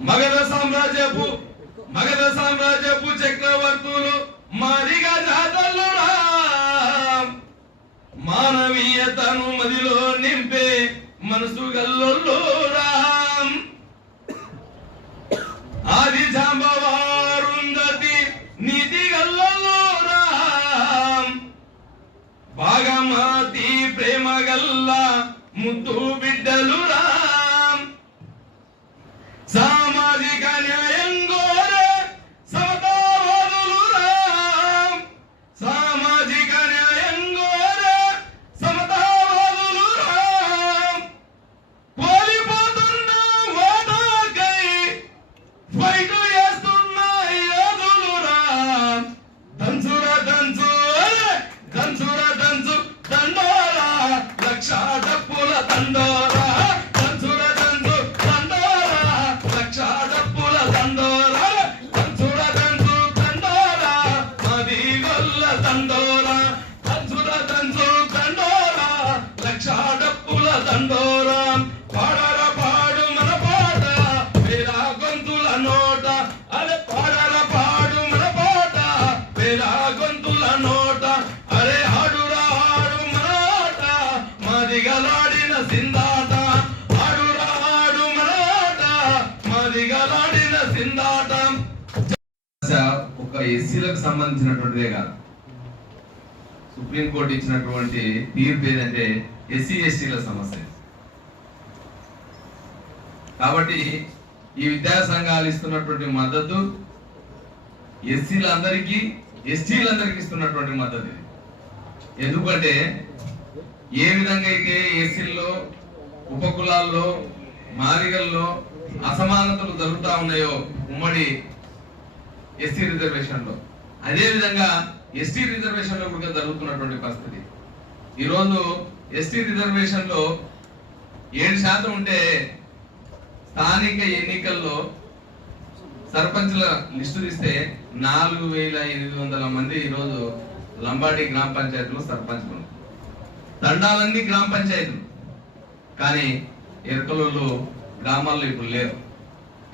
మగధ సామ్రాజ్యపు మగధ సామ్రాజ్యపు చక్రవర్తులు మాదిగా జాతల్లో మానవీయతను మదిలో నింపే మనసు గల్లో ఆది జాంబవారుందతి నీతి గల్లోరా భాగమతి ప్రేమ గల్ల ముద్దు బిడ్డలు రా సామాజిక దిగలాడిన సిందాటం. ఒక ఎస్సీలకు సంబంధించినటువంటిదే కాదు. సుప్రీంకోర్టు ఇచ్చినటువంటి తీర్పు ఏదంటే ఎస్సీ ఎస్టీల సమస్య. కాబట్టి ఈ విద్యా సంఘాలు ఇస్తున్నటువంటి మద్దతు ఎస్సీలందరికీ ఎస్టీలందరికీ ఇస్తున్నటువంటి మద్దతు ఇది. ఎందుకంటే ఏ విధంగా అయితే ఎస్సీల్లో ఉపకులాల్లో మాదిగల్లో అసమానతలు జరుగుతూ ఉన్నాయో ఉమ్మడి ఎస్సీ రిజర్వేషన్లో అదే విధంగా ఎస్టీ రిజర్వేషన్లో కూడా జరుగుతున్నటువంటి పరిస్థితి. ఈరోజు ఎస్టీ రిజర్వేషన్లో ఏడు శాతం ఉంటే స్థానిక ఎన్నికల్లో సర్పంచ్ల లిస్టు తీస్తే నాలుగు వేల ఎనిమిది వందల మంది ఈరోజు లంబాడి గ్రామ పంచాయతీలో సర్పంచ్లు తండాలన్నీ గ్రామ పంచాయతీలు. కానీ ఎరకలలో గ్రామాల్లో ఇప్పుడు లేరు.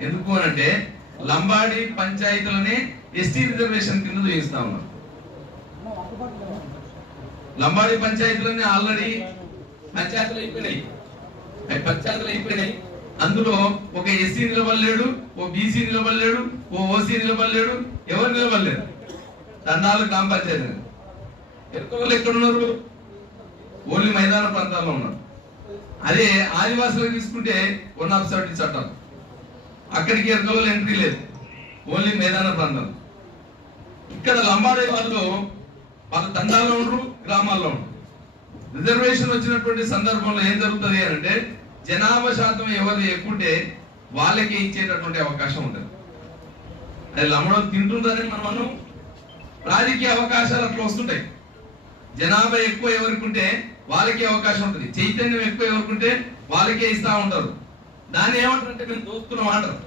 ఎందుకు అనంటే లంబాడి పంచాయతీలని ఎస్టీ రిజర్వేషన్ కింద చూపిస్తా ఉన్నారు. లంబాడి పంచాయతీలన్నీ ఆల్రెడీ పంచాయతీలు అయిపోయినాయి. అవి పంచాయతీలు అయిపోయినాయి. అందులో ఒక ఎస్సీ నిలబడలేడు ఓ బీసీ నిలబడలేడు ఓ ఓసీ నిలబడలేడు ఎవరు నిలబడలేరు? తండాలు గ్రామ పంచాయతీ ఎక్కువ ఎక్కడ ఉన్నారు ఓన్లీ మైదాన ప్రాంతాల్లో ఉన్నారు. అదే ఆదివాసులకు తీసుకుంటే వన్ ఆఫ్ సెవెంటీ చట్టం. అక్కడికి ఎరకలలో ఎంట్రీ లేదు. ఓన్లీ మైదాన ప్రాంతం ఇక్కడ లంబాడే వాళ్ళు వాళ్ళ తండాల్లో ఉండరు గ్రామాల్లో ఉండరు. రిజర్వేషన్ వచ్చినటువంటి సందర్భంలో ఏం జరుగుతుంది అని అంటే జనాభా శాతం ఎవరు ఎక్కుంటే వాళ్ళకి ఇచ్చేటటువంటి అవకాశం ఉంటుంది. అది లమ్మడం తింటుందని మనం అనం. రాజకీయ అవకాశాలు అట్లా వస్తుంటాయి. జనాభా ఎక్కువ ఎవరికి ఉంటే వాళ్ళకే అవకాశం ఉంటుంది. చైతన్యం ఎక్కువ ఎవరుకుంటే వాళ్ళకే ఇస్తా ఉంటారు. దాన్ని ఏమంటారు అంటే మేము దోస్తున్నాం అంటారు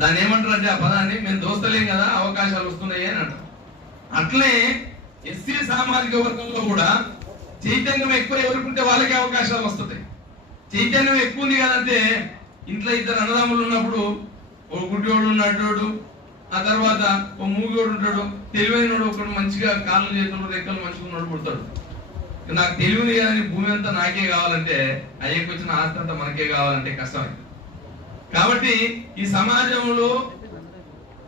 దాన్ని ఏమంటారు అంటే ఆ పదాన్ని మేము దోస్తలేం కదా అవకాశాలు వస్తున్నాయి అని అంటారు. అట్లే ఎస్సీ సామాజిక వర్గంలో కూడా చైతన్యం ఎక్కువ ఎవరుకుంటే వాళ్ళకే అవకాశాలు వస్తుంటాయి. చైతన్యం ఎక్కువ ఉంది కదంటే ఇంట్లో ఇద్దరు అన్నదమ్ములు ఉన్నప్పుడు ఓ గుడ్డోడు నడ్డోడు ఆ తర్వాత ఓ మూగోడు ఉంటాడు తెలివైనడు ఒకడు మంచిగా కాళ్ళు చేతులు రెక్కలు మంచిగా ఉన్నాడు పుడతాడు. నాకు తెలివింది కానీ భూమి అంతా నాకే కావాలంటే అయ్యకు వచ్చిన ఆస్తి అంతా మనకే కావాలంటే కష్టమే. కాబట్టి ఈ సమాజంలో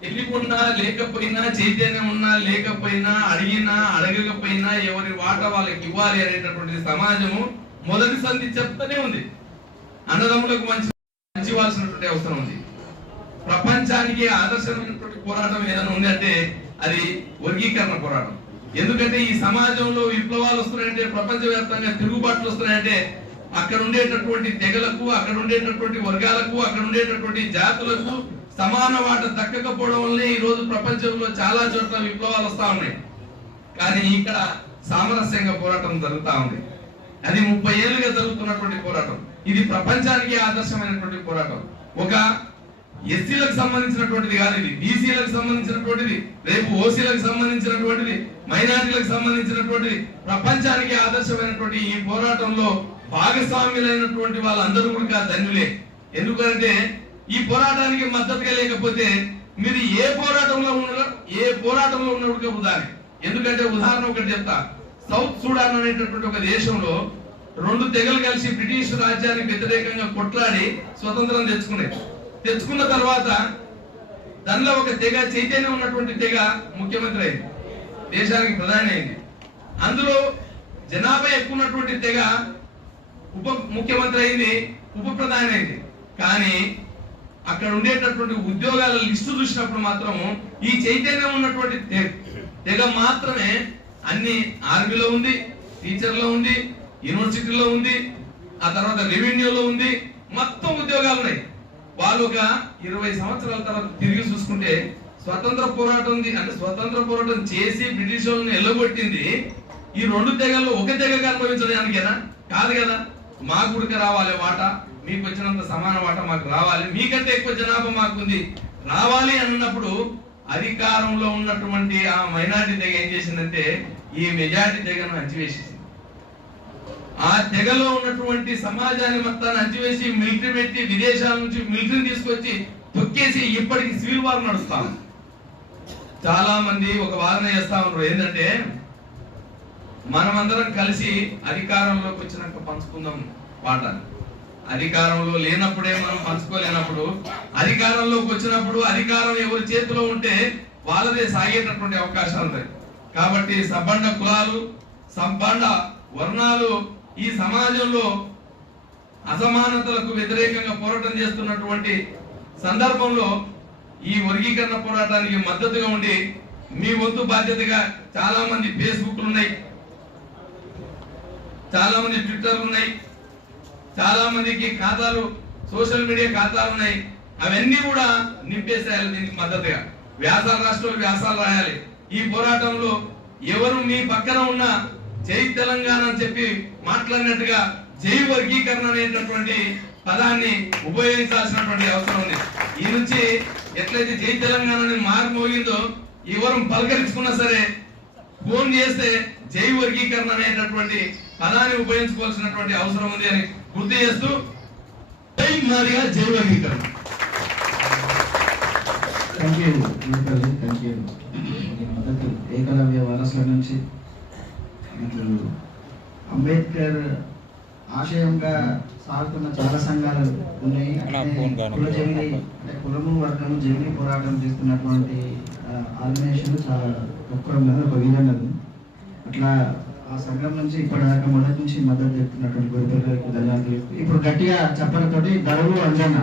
వెళ్ళిపోయినా లేకపోయినా చైతన్యం ఉన్నా లేకపోయినా అడిగినా అడగకపోయినా ఎవరి వాట వాళ్ళకి ఇవ్వాలి అనేటటువంటి సమాజము మొదటి సంధి చెప్తానే ఉంది. అన్నదమ్ములకు మంచి మంచివాల్సినటువంటి అవసరం ఉంది. ప్రపంచానికి ఆదర్శమైనటువంటి పోరాటం ఏదైనా ఉంది అంటే అది వర్గీకరణ పోరాటం. ఎందుకంటే ఈ సమాజంలో విప్లవాలు వస్తున్నాయంటే ప్రపంచవ్యాప్తంగా తిరుగుబాట్లు వస్తున్నాయంటే అక్కడ ఉండేటటువంటి తెగలకు అక్కడ ఉండేటటువంటి వర్గాలకు అక్కడ ఉండేటటువంటి జాతులకు సమాన వాట దక్కకపోవడం వల్లే ఈ రోజు ప్రపంచంలో చాలా చోట్ల విప్లవాలు వస్తా ఉన్నాయి. కానీ ఇక్కడ సామరస్యంగా పోరాటం జరుగుతా ఉంది. అది ముప్పై ఏళ్ళుగా జరుగుతున్నటువంటి పోరాటం. ఇది ప్రపంచానికి ఆదర్శమైనటువంటి పోరాటం. ఒక ఎస్సీలకు సంబంధించినటువంటిది కాదు ఇది. బీసీలకు సంబంధించినటువంటిది రేపు ఓసీలకు సంబంధించినటువంటిది మైనారిటీలకు సంబంధించినటువంటిది ప్రపంచానికి ఆదర్శమైనటువంటి ఈ పోరాటంలో భాగస్వామ్యులైనటువంటి వాళ్ళందరూ కూడా ధన్యులే. ఎందుకంటే ఈ పోరాటానికి మద్దతుగా లేకపోతే మీరు ఏ పోరాటంలో ఉన్న ఏ పోరాటంలో ఉన్నప్పుడు ఉదాహరణ. ఎందుకంటే ఉదాహరణ ఒకటి చెప్తా. సౌత్ సూడాన్ అనేటటువంటి ఒక దేశంలో రెండు తెగలు కలిసి బ్రిటిష్ రాజ్యానికి వ్యతిరేకంగా కొట్లాడి స్వతంత్రం తెచ్చుకున్నాయి. తెచ్చుకున్న తర్వాత దానిలో ఒక తెగ చైతన్యం ఉన్నటువంటి తెగ ముఖ్యమంత్రి అయింది. దేశానికి ప్రధాని అయింది. అందులో జనాభా ఎక్కువ ఉన్నటువంటి తెగ ఉప ముఖ్యమంత్రి అయింది ఉప ప్రధాని అయింది. కానీ అక్కడ ఉండేటటువంటి ఉద్యోగాల లిస్టు చూసినప్పుడు మాత్రం ఈ చైతన్యం ఉన్నటువంటి తె- తెగ మాత్రమే అన్ని ఆర్మీలో ఉంది టీచర్లో ఉంది యూనివర్సిటీలో ఉంది ఆ తర్వాత రెవెన్యూలో ఉంది మొత్తం ఉద్యోగాలు ఉన్నాయి. వాళ్ళు ఒక ఇరవై సంవత్సరాల తర్వాత తిరిగి చూసుకుంటే స్వతంత్ర పోరాటం ఉంది అంటే స్వతంత్ర పోరాటం చేసి బ్రిటిష్ వాళ్ళని ఎల్లగొట్టింది ఈ రెండు తెగల్లో ఒక తెగగా అనుభవించడానికేనా కాదు? కదా మా గుడికి రావాలి వాట మీకు వచ్చినంత సమాన వాట మాకు రావాలి మీకంటే ఎక్కువ జనాభా మాకుంది. రావాలి అన్నప్పుడు అధికారంలో ఉన్నటువంటి ఆ మైనారిటీ తెగ ఏం చేసిందంటే ఈ మెజారిటీ తెగను అంచివేసింది ఆ తెగలో ఉన్నటువంటి సమాజాన్ని మొత్తాన్ని అంచివేసి మిలిటరీ పెట్టి విదేశాల నుంచి మిలిటరీని తీసుకొచ్చి తొక్కేసి ఇప్పటికి సివిల్ వార్ నడుస్తాం చాలా మంది ఒక వాదన చేస్తా ఉన్నారు. ఏంటంటే మనమందరం కలిసి అధికారంలోకి వచ్చినాక పంచుకుందాం వాటాన్ని అధికారంలో లేనప్పుడే మనం పంచుకోలేనప్పుడు అధికారంలోకి వచ్చినప్పుడు అధికారం ఎవరి చేతిలో ఉంటే వాళ్ళదే సాగేటటువంటి అవకాశాలు ఉంటాయి. కాబట్టి సంబండ కులాలు సంబండ వర్ణాలు ఈ సమాజంలో అసమానతలకు వ్యతిరేకంగా పోరాటం చేస్తున్నటువంటి సందర్భంలో ఈ వర్గీకరణ పోరాటానికి మద్దతుగా ఉండి మీ వంతు బాధ్యతగా చాలా మంది ఫేస్బుక్లు ఉన్నాయి. చాలా మంది ట్విట్టర్ ఉన్నాయి. చాలా మందికి ఖాతాలు సోషల్ మీడియా ఖాతాలు ఉన్నాయి. అవన్నీ కూడా నింపేసేయాలి దీనికి మద్దతుగా. వ్యాసాలు రాష్ట్రాలు వ్యాసాలు రాయాలి. ఈ పోరాటంలో ఎవరు మీ పక్కన ఉన్న జై తెలంగాణ అని చెప్పి మాట్లాడినట్టుగా జై వర్గీకరణ అనేటటువంటి పదాన్ని ఉపయోగించాల్సినటువంటి అవసరం ఉంది. ఈ నుంచి ఎట్లయితే జై తెలంగాణ అని మారిపోయిందో ఎవరు పలకరించుకున్నా సరే ఫోన్ చేస్తే జై వర్గీకరణ అనేటటువంటి పదాన్ని ఉపయోగించుకోవాల్సినటువంటి అవసరం ఉంది అని గుర్తు చేస్తూ జై మాదిగా జై వర్గీకరణ. థ్యాంక్ యూ థ్యాంక్ యూ మద్దతు ఏకలవ్య వారసుల నుంచి మీకు అంబేద్కర్ ఆశయంగా సాగుతున్న చాలా సంఘాలు ఉన్నాయి. కుల జమిని అంటే కులము వర్గము జమిని పోరాటం చేస్తున్నటువంటి ఆర్గనైజేషన్ చాలా ఒక్క ఒక విధంగా. అట్లా ఆ సంఘం నుంచి ఇప్పటిదాకా మొదటి నుంచి మద్దతు చెప్తున్నటువంటి ధన్యవాదాలు ఇప్పుడు గట్టిగా చెప్పలతోటి గడువు అంజన్న